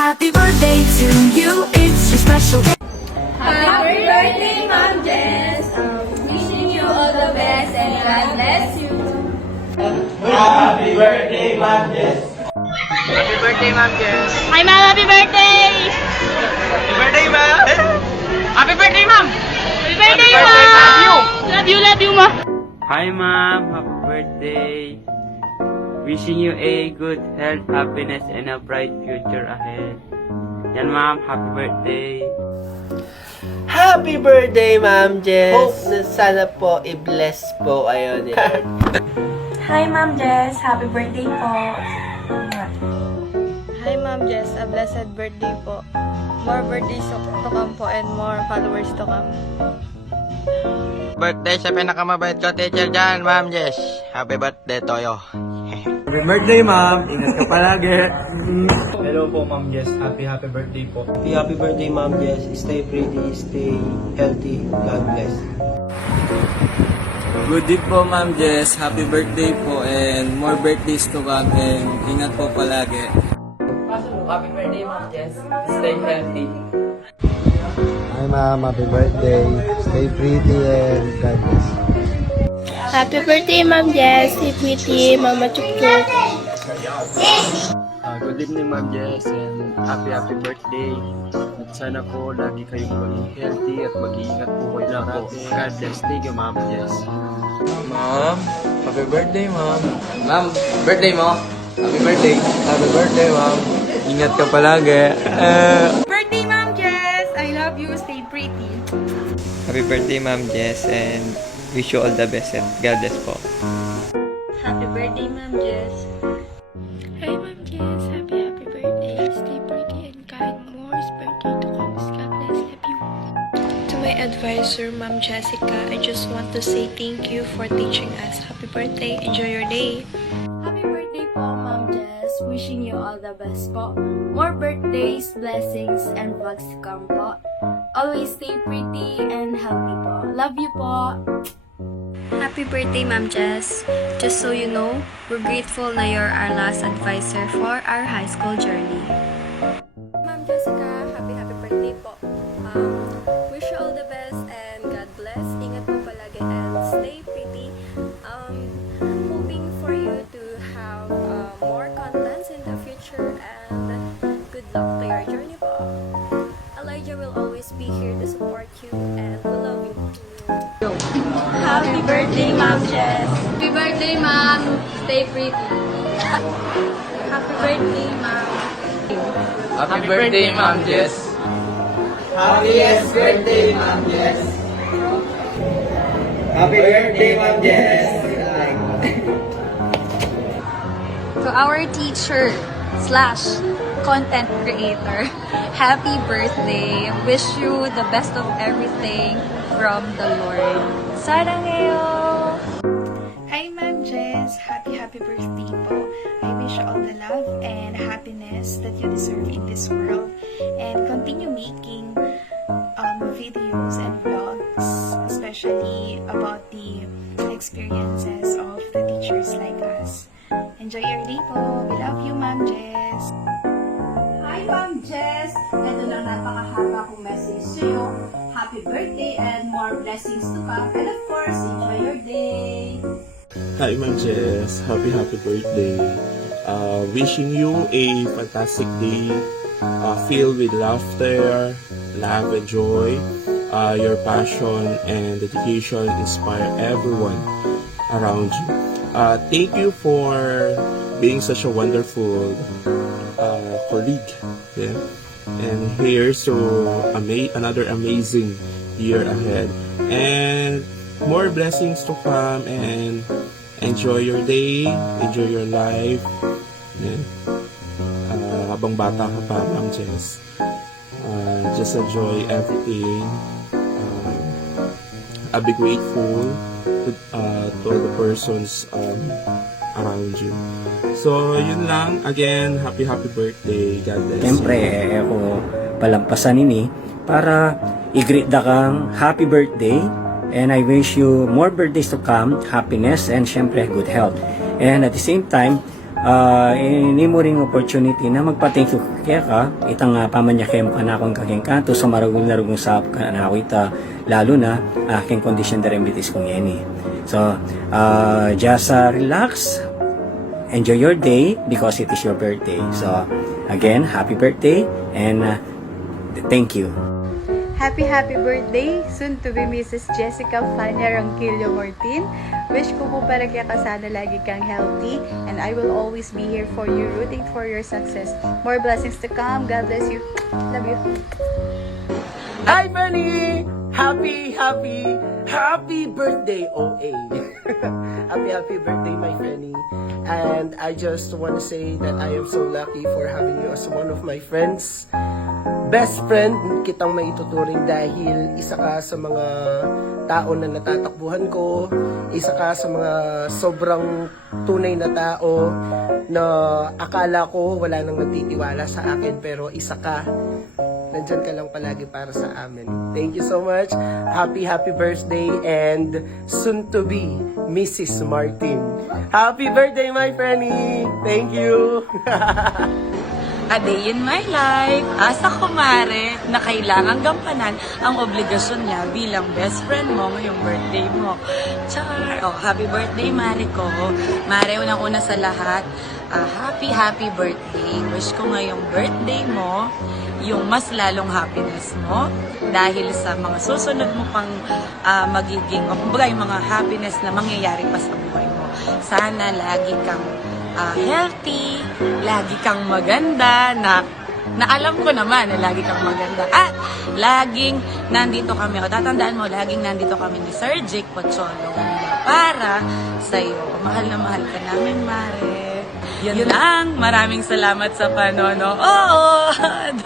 Happy birthday to you, it's your special day. Happy birthday, Mom Jess! Wishing you all the best and God bless you. Happy birthday, Ma'am Jess. Happy birthday, Ma'am Jess. Hi, Mom! Happy birthday! Happy birthday, Ma'am. Happy birthday, Mom! Happy birthday, Happy birthday, Mom! love you. Love you, Ma! Hi ma'am, happy birthday. Wishing you a good health, happiness, and a bright future ahead. Yan ma'am, happy birthday. Happy birthday, Ma'am Jess. Hope na sana po i-bless po kayo ni Lord. Hi, Mom Jess! Happy birthday po! Hi Ma'am Jess, a blessed birthday po. More birthdays to come po and more followers to come. Birthday sa pinakamabait ko, teacher dyan, Ma'am Jess. Happy birthday, Toyo. Happy birthday ma'am, ingat ka palagi. Hello po, Ma'am Jess. Happy birthday po. Happy birthday, Ma'am Jess. Stay pretty, stay healthy. God bless. Good day po ma'am Jess, happy birthday po and more birthdays to come and ingat po palagi. Happy birthday ma'am Jess, stay healthy. Hi ma'am, happy birthday. Stay pretty and God bless. Happy birthday Ma'am Jess, stay pretty, Mama Chuk Chuk. Good evening ma'am Jess and happy birthday. At sana po lagi kayong maging healthy at mag-iingat po kayo lahat. God bless. Thank you ma'am Jess. Ma'am, happy birthday, Ma'am. Ma'am, birthday mo. Happy birthday. Happy birthday, Ma'am. Ingat ka palagi. Birthday Ma'am Jess, I love you, stay pretty. Happy birthday ma'am Jess and wish you all the best and God bless po. Happy birthday Ma'am Jess. Hi Ma'am Jess, happy birthday. Stay pretty and kind. More birthday to come. God bless, love you. To my advisor, Ma'am Jessica, I just want to say thank you for teaching us. Happy birthday. Enjoy your day. Happy birthday po, Mom Jess. Wishing you all the best po. More birthdays, blessings, and vlogs to come po. Always stay pretty and healthy po. Love you po. Happy birthday, Ma'am Jess. Just so you know, we're grateful na you're our last advisor for our high school journey. Ma'am Jessica, happy birthday po. Wish you all the best and God bless. Ingat po palagi and stay pretty. Hoping for you to have more contents in the future and good luck to your journey po. Elijah will always be here to support you and to love you. Happy birthday, Mom Jess. Happy birthday, Ma'am. Stay pretty. Happy birthday, Mom. Happy birthday, Ma'am Jess. Happiest birthday, Ma'am Jess. Happy birthday, Ma'am Jess. To our teacher slash content creator, happy birthday. Wish you the best of everything from the Lord. Saranghayo! Hi Ma'am Jess, happy birthday po. I wish you all the love and happiness that you deserve in this world and continue making videos and vlogs, especially about the experiences of the teachers like us. Enjoy your day po. We love you, Ma'am Jess. Hi, Ma'am Jess! Ito lang napakahaba kong message sa'yo. Happy birthday and more blessings to come. And of course, enjoy your day! Hi, Ma'am Jess. Happy birthday. Wishing you a fantastic day filled with laughter, love, and joy. Your passion and dedication inspire everyone around you. Thank you for being such a wonderful colleague. Yeah? And here's to another amazing year ahead. And more blessings to come and enjoy your day, enjoy your life. Yeah. Habang bata ka pa, Ma'am Jess. Just enjoy everything. I'll be grateful to all the persons around you. So, yun lang. Again, happy birthday. God bless. Siyempre, ako palampasan ini para i-greet da kang happy birthday and I wish you more birthdays to come, happiness and siyempre good health. And at the same time, ini mo ring opportunity na magpa-thank you kaya ka, itang pamanyakem ka na akong kakengkanto sa maragong sa na kita, lalo na aking condition derembitis kong yeni. So, just relax, enjoy your day because it is your birthday. So, again, happy birthday and thank you. Happy birthday, soon to be Mrs. Jessica Fania Rangquillo Martin. Wish ko po para kaya ka sana lagi kang healthy and I will always be here for you, rooting for your success. More blessings to come. God bless you. Love you. Hi, Fanny! Happy birthday, OA! happy birthday, my Fanny. And I just want to say that I am so lucky for having you as one of my friends. Best friend kitang maituturing dahil isa ka sa mga tao na natatakbuhan ko, isa ka sa mga sobrang tunay na tao na akala ko wala nang nagtitiwala sa akin pero isa ka. Nandyan ka lang palagi para sa amin. Thank you so much. Happy birthday and soon to be Mrs. Martin. Happy birthday, my Fanny! Thank you! A day in my life, asa kumare na kailangan gampanan ang obligasyon niya bilang best friend mo ngayong birthday mo. Char! Oh, happy birthday, Mare ko. Mare, unang-una sa lahat, happy birthday. Wish ko ngayong birthday mo yung mas lalong happiness mo dahil sa mga susunod mo pang magiging, o kumbaga yung mga happiness na mangyayari pa sa buhay mo. Sana lagi kang healthy, lagi kang maganda, na alam ko naman na lagi kang maganda. At laging nandito kami, o tatandaan mo, laging nandito kami ni Sir Jake Pocholo para sa'yo. Mahal na mahal ka namin, Mare. Yun lang. Maraming salamat sa panonood.